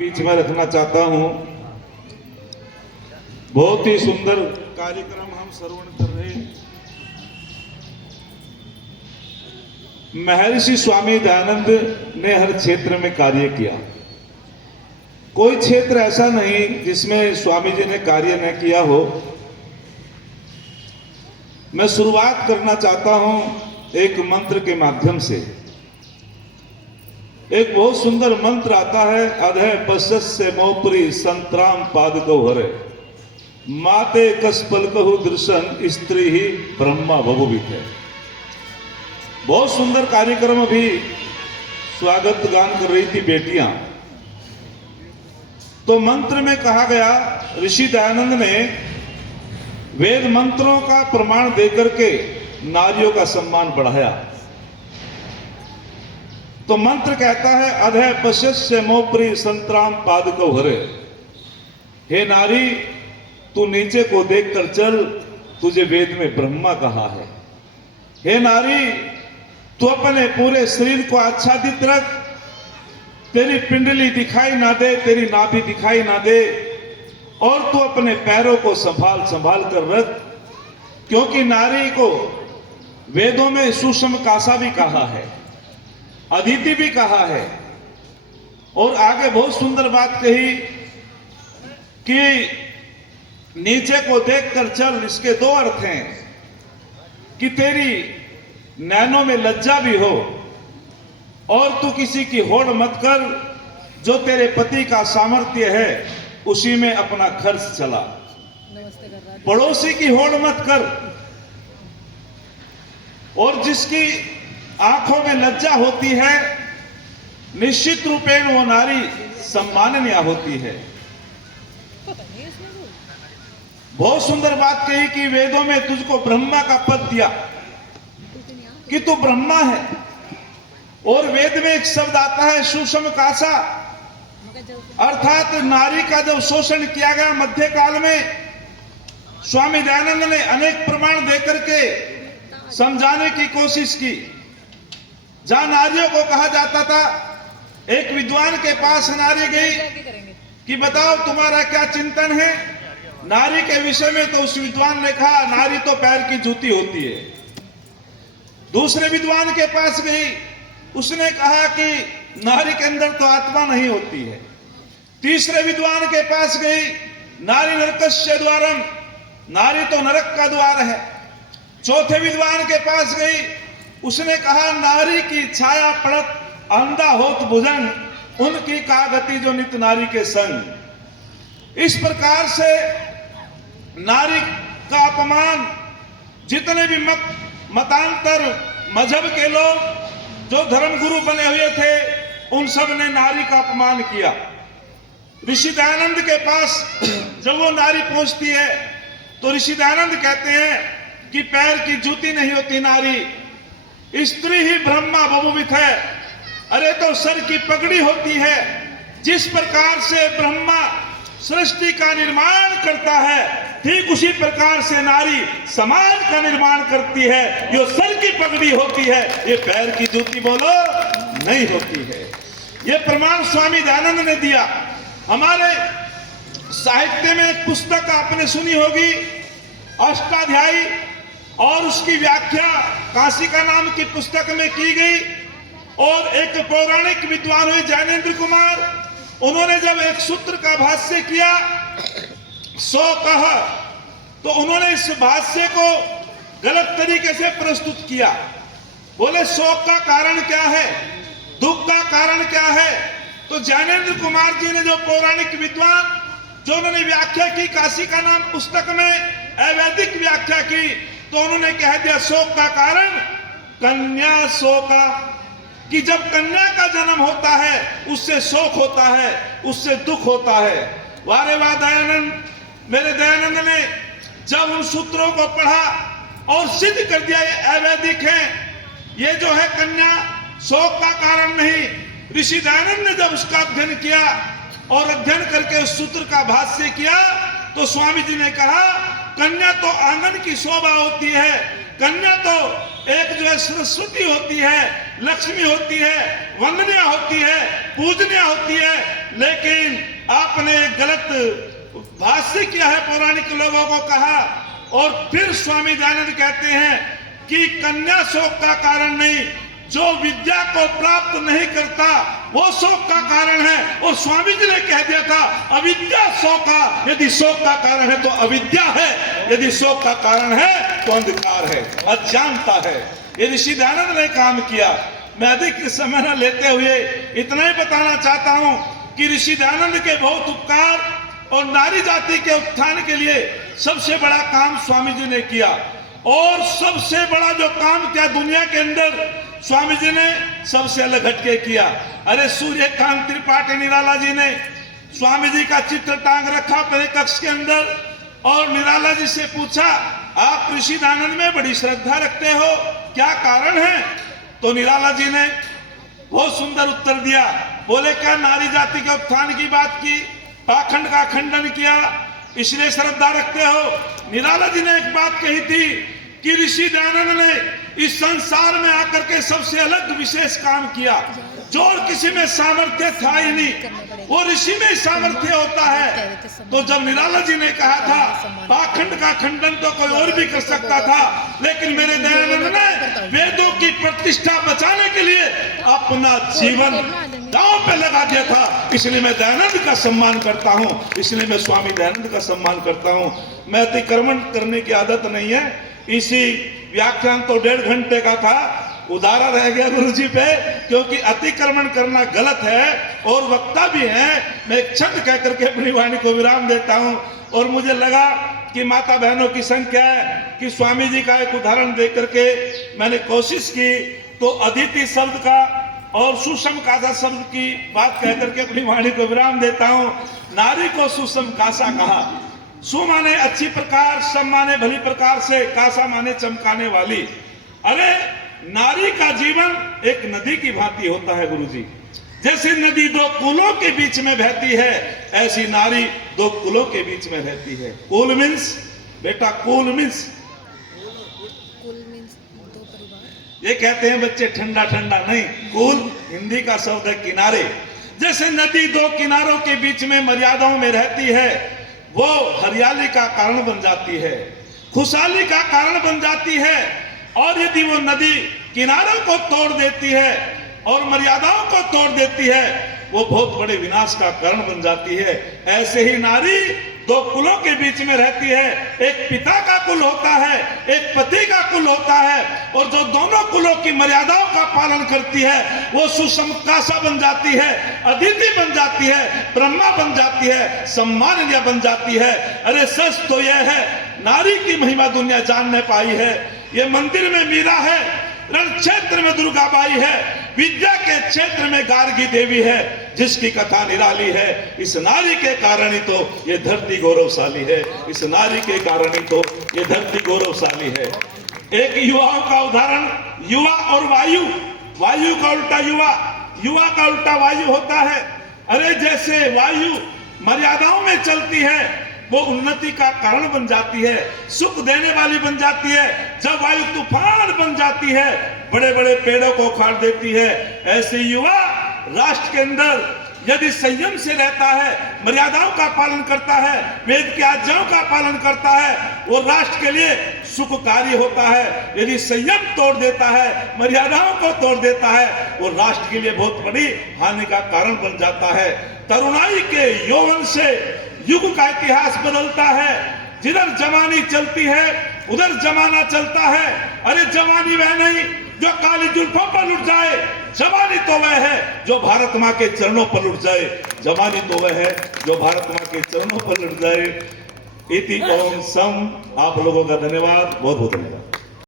बीच में रखना चाहता हूं। बहुत ही सुंदर कार्यक्रम हम श्रवण कर रहे हैं। महर्षि स्वामी दयानंद ने हर क्षेत्र में कार्य किया। कोई क्षेत्र ऐसा नहीं जिसमें स्वामी जी ने कार्य न किया हो। मैं शुरुआत करना चाहता हूं एक मंत्र के माध्यम से। एक बहुत सुंदर मंत्र आता है, अधय पश्य मोपरी संतराम पादको हरे माते कसपल कहु दृशन स्त्री ही ब्रह्मा बभुवित है। बहुत सुंदर कार्यक्रम भी स्वागत गान कर रही थी बेटियां। तो मंत्र में कहा गया, ऋषि दयानंद ने वेद मंत्रों का प्रमाण देकर के नारियों का सम्मान बढ़ाया। तो मंत्र कहता है, अधय पश्य मोपरी संतराम पादको हरे। हे नारी, तू नीचे को देखकर चल, तुझे वेद में ब्रह्मा कहा है। हे नारी, तू अपने पूरे शरीर को आच्छादित रख, तेरी पिंडली दिखाई ना दे, तेरी नाभि दिखाई ना दे, और तू अपने पैरों को संभाल संभाल कर रख, क्योंकि नारी को वेदों में सूक्ष्म कासा भी कहा है, अदिति भी कहा है। और आगे बहुत सुंदर बात कही कि नीचे को देखकर चल। इसके दो अर्थ हैं कि तेरी नैनों में लज्जा भी हो और तू किसी की होड़ मत कर। जो तेरे पति का सामर्थ्य है उसी में अपना खर्च चला, पड़ोसी की होड़ मत कर। और जिसकी आंखों में लज्जा होती है, निश्चित रूपेण वो नारी सम्माननीय होती है। बहुत सुंदर बात कही कि वेदों में तुझको ब्रह्मा का पद दिया कि तू ब्रह्मा है। और वेद में एक शब्द आता है सूक्ष्म कासा, अर्थात नारी का जब शोषण किया गया मध्यकाल में, स्वामी दयानंद ने अनेक प्रमाण देकर के समझाने की कोशिश की। जहां नारियों को कहा जाता था, एक विद्वान के पास नारी गई कि बताओ तुम्हारा क्या चिंतन है नारी के विषय में। तो उस विद्वान ने कहा, नारी तो पैर की जूती होती है। दूसरे विद्वान के पास गई, उसने कहा कि नारी के अंदर तो आत्मा नहीं होती है। तीसरे विद्वान के पास गई, नारी नरकस्य द्वारम, नारी तो नरक का द्वार है। चौथे विद्वान के पास गई, उसने कहा नारी की छाया पड़त अंधा होत भुजंग, उनकी का गति जो नित नारी के संग। इस प्रकार से नारी का अपमान जितने भी मतांतर मजहब के लोग जो धर्मगुरु बने हुए थे, उन सब ने नारी का अपमान किया। ऋषि दयानंद के पास जब वो नारी पहुंचती है तो ऋषि दयानंद कहते हैं कि पैर की जूती नहीं होती नारी, स्त्री ही ब्रह्मा बभुवित है। अरे तो सर की पगड़ी होती है। जिस प्रकार से ब्रह्मा सृष्टि का निर्माण करता है, ठीक उसी प्रकार से नारी समाज का निर्माण करती है। जो सर की पगड़ी होती है, ये पैर की जूती बोलो नहीं होती है। ये प्रमाण स्वामी दयानंद ने दिया। हमारे साहित्य में एक पुस्तक आपने सुनी होगी, अष्टाध्यायी, और उसकी व्याख्या काशिका नाम की पुस्तक में की गई। और एक पौराणिक विद्वान हुए ज्ञानेन्द्र कुमार, उन्होंने जब एक सूत्र का भाष्य किया, सो कह, तो उन्होंने इस भाष्य को गलत तरीके से प्रस्तुत किया। बोले शोक का कारण क्या है, दुख का कारण क्या है। तो ज्ञानेन्द्र कुमार जी ने, जो पौराणिक विद्वान, जो उन्होंने व्याख्या की काशिका नाम पुस्तक में, अवैदिक व्याख्या की, तो उन्होंने कह दिया शोक का कारण कन्या शोका, कि जब कन्या का जन्म होता है उससे शोक होता है, उससे दुख होता है। वारे वाह दयानंद, मेरे दयानंद ने जब उन सूत्रों को पढ़ा और सिद्ध कर दिया ये अवैदिक है, ये जो है कन्या शोक का कारण नहीं। ऋषि दयानंद ने जब उसका अध्ययन किया और अध्ययन करके उस सूत्र का भाष्य किया, तो स्वामी जी ने कहा कन्या तो आंगन की शोभा होती है, कन्या तो एक जो है सरस्वती होती है, लक्ष्मी होती है, वंदनीय होती है, पूजनीय होती है, लेकिन आपने गलत भाष्य किया है, पौराणिक लोगों को कहा। और फिर स्वामी दयानंद कहते हैं कि कन्या शोक का कारण नहीं, जो विद्या को प्राप्त नहीं करता वो शोक का कारण है। और स्वामी जी ने कह दिया था अविद्या शोक का, यदि शोक का कारण है तो अविद्या है, यदि शोक का कारण है तो अंधकार है, अज्ञानता है। ये ऋषि दयानंद ने काम किया। मैं अधिक समय न लेते हुए इतना ही बताना चाहता हूं कि ऋषि दयानंद के बहुत उपकार और नारी जाति के उत्थान के लिए सबसे बड़ा काम स्वामी जी ने किया। और सबसे बड़ा जो काम किया दुनिया के अंदर स्वामी जी ने सबसे अलग हटके किया। अरे सूर्यकांत त्रिपाठी निराला जी ने स्वामी जी का चित्र टांग रखा अपने कक्ष के अंदर और निराला जी से पूछा, आप ऋषि दयानंद में बड़ी श्रद्धा रखते हो, क्या कारण है? तो निराला जी ने बहुत सुंदर उत्तर दिया। बोले, क्या नारी जाति के उत्थान की बात की, पाखंड का खंडन किया, इसलिए श्रद्धा रखते हो? निराला जी ने एक बात कही थी कि ऋषि दयानंद ने इस संसार में आकर के सबसे अलग विशेष काम किया जो और किसी में सामर्थ्य था ही नहीं, वो ऋषि में सामर्थ्य होता है। तो जब निराला जी ने कहा था पाखंड का खंडन तो कोई और भी कर सकता था, लेकिन मेरे दयानंद ने वेदों की प्रतिष्ठा बचाने के लिए अपना जीवन दांव पे लगा दिया था। इसलिए मैं दयानंद का सम्मान करता हूं, इसलिए मैं स्वामी दयानंद का सम्मान करता हूं। मैं अतिक्रमण करने की आदत नहीं है। इसी व्याख्यान तो 1.5 घंटे का था, उदारा रह गया गुरुजी पे, क्योंकि अतिक्रमण करना गलत है और वक्ता भी है। मैं एक छंद कह करके अपनी वाणी को विराम देता हूं। और मुझे लगा कि माता बहनों की संख्या है कि स्वामी जी का एक उदाहरण दे करके मैंने कोशिश की, तो अदिति शब्द का और सुषम कासा शब्द की बात कह करके अपनी वाणी को विराम देता हूं। नारी को सुषम कासा कहा। सु माने अच्छी प्रकार, सम माने भली प्रकार से, कासा माने चमकाने वाली। अरे नारी का जीवन एक नदी की भांति होता है गुरुजी। जैसे नदी दो कुलों के बीच में बहती है, ऐसी नारी दो कुलों के बीच में रहती है। कुल मीन्स बेटा, कुल मीन्स दो परिवार। ये कहते हैं बच्चे ठंडा ठंडा नहीं, कुल हिंदी का शब्द है किनारे। जैसे नदी दो किनारों के बीच में मर्यादाओं में रहती है, वो हरियाली का कारण बन जाती है, खुशहाली का कारण बन जाती है। और यदि वो नदी किनारों को तोड़ देती है और मर्यादाओं को तोड़ देती है, वो बहुत बड़े विनाश का कारण बन जाती है। ऐसे ही नारी दो कुलों के बीच में रहती है। एक पिता का कुल होता है, एक पति का कुल होता है, और जो दोनों कुलों की मर्यादाओं का पालन करती है वो सुसमकासा बन जाती है, अदिति बन जाती है, ब्रह्मा बन जाती है, सम्माननीय बन जाती है। अरे सच तो यह है, नारी की महिमा दुनिया जानने पाई है। ये मंदिर में मीरा है, रण क्षेत्र में दुर्गाबाई है, विद्या के क्षेत्र में गार्गी देवी है, जिसकी कथा निराली है। इस नारी के कारण ही तो ये धरती गौरवशाली है, इस नारी के कारण ही तो ये धरती गौरवशाली है। एक युवाओं का उदाहरण, युवा और वायु। वायु का उल्टा युवा, युवा का उल्टा वायु होता है। अरे जैसे वायु मर्यादाओं में चलती है, वो उन्नति का कारण बन जाती है, सुख देने वाली बन जाती है। जब वायु तूफान बन जाती है, बड़े बड़े पेड़ों को उखाड़ देती है। ऐसे युवा राष्ट्र के अंदर यदि संयम से रहता है, मर्यादाओं का पालन करता है, वेद की आज्ञाओं का पालन करता है, वो राष्ट्र के लिए सुखकारी होता है। यदि संयम तोड़ देता है, मर्यादाओं को तोड़ देता है, वो राष्ट्र के लिए बहुत बड़ी हानि का कारण बन जाता है। तरुणाई के यौवन से युग का इतिहास बदलता है। जिधर जवानी चलती है उधर जमाना चलता है। अरे जवानी वह नहीं जो काली जुल्फों पर लुट जाए, जवानी तो वह है जो भारत माँ के चरणों पर लुट जाए। जवानी तो वह है जो भारत माँ के चरणों पर लुट जाए। इति ओम सम। आप लोगों का धन्यवाद, बहुत बहुत धन्यवाद।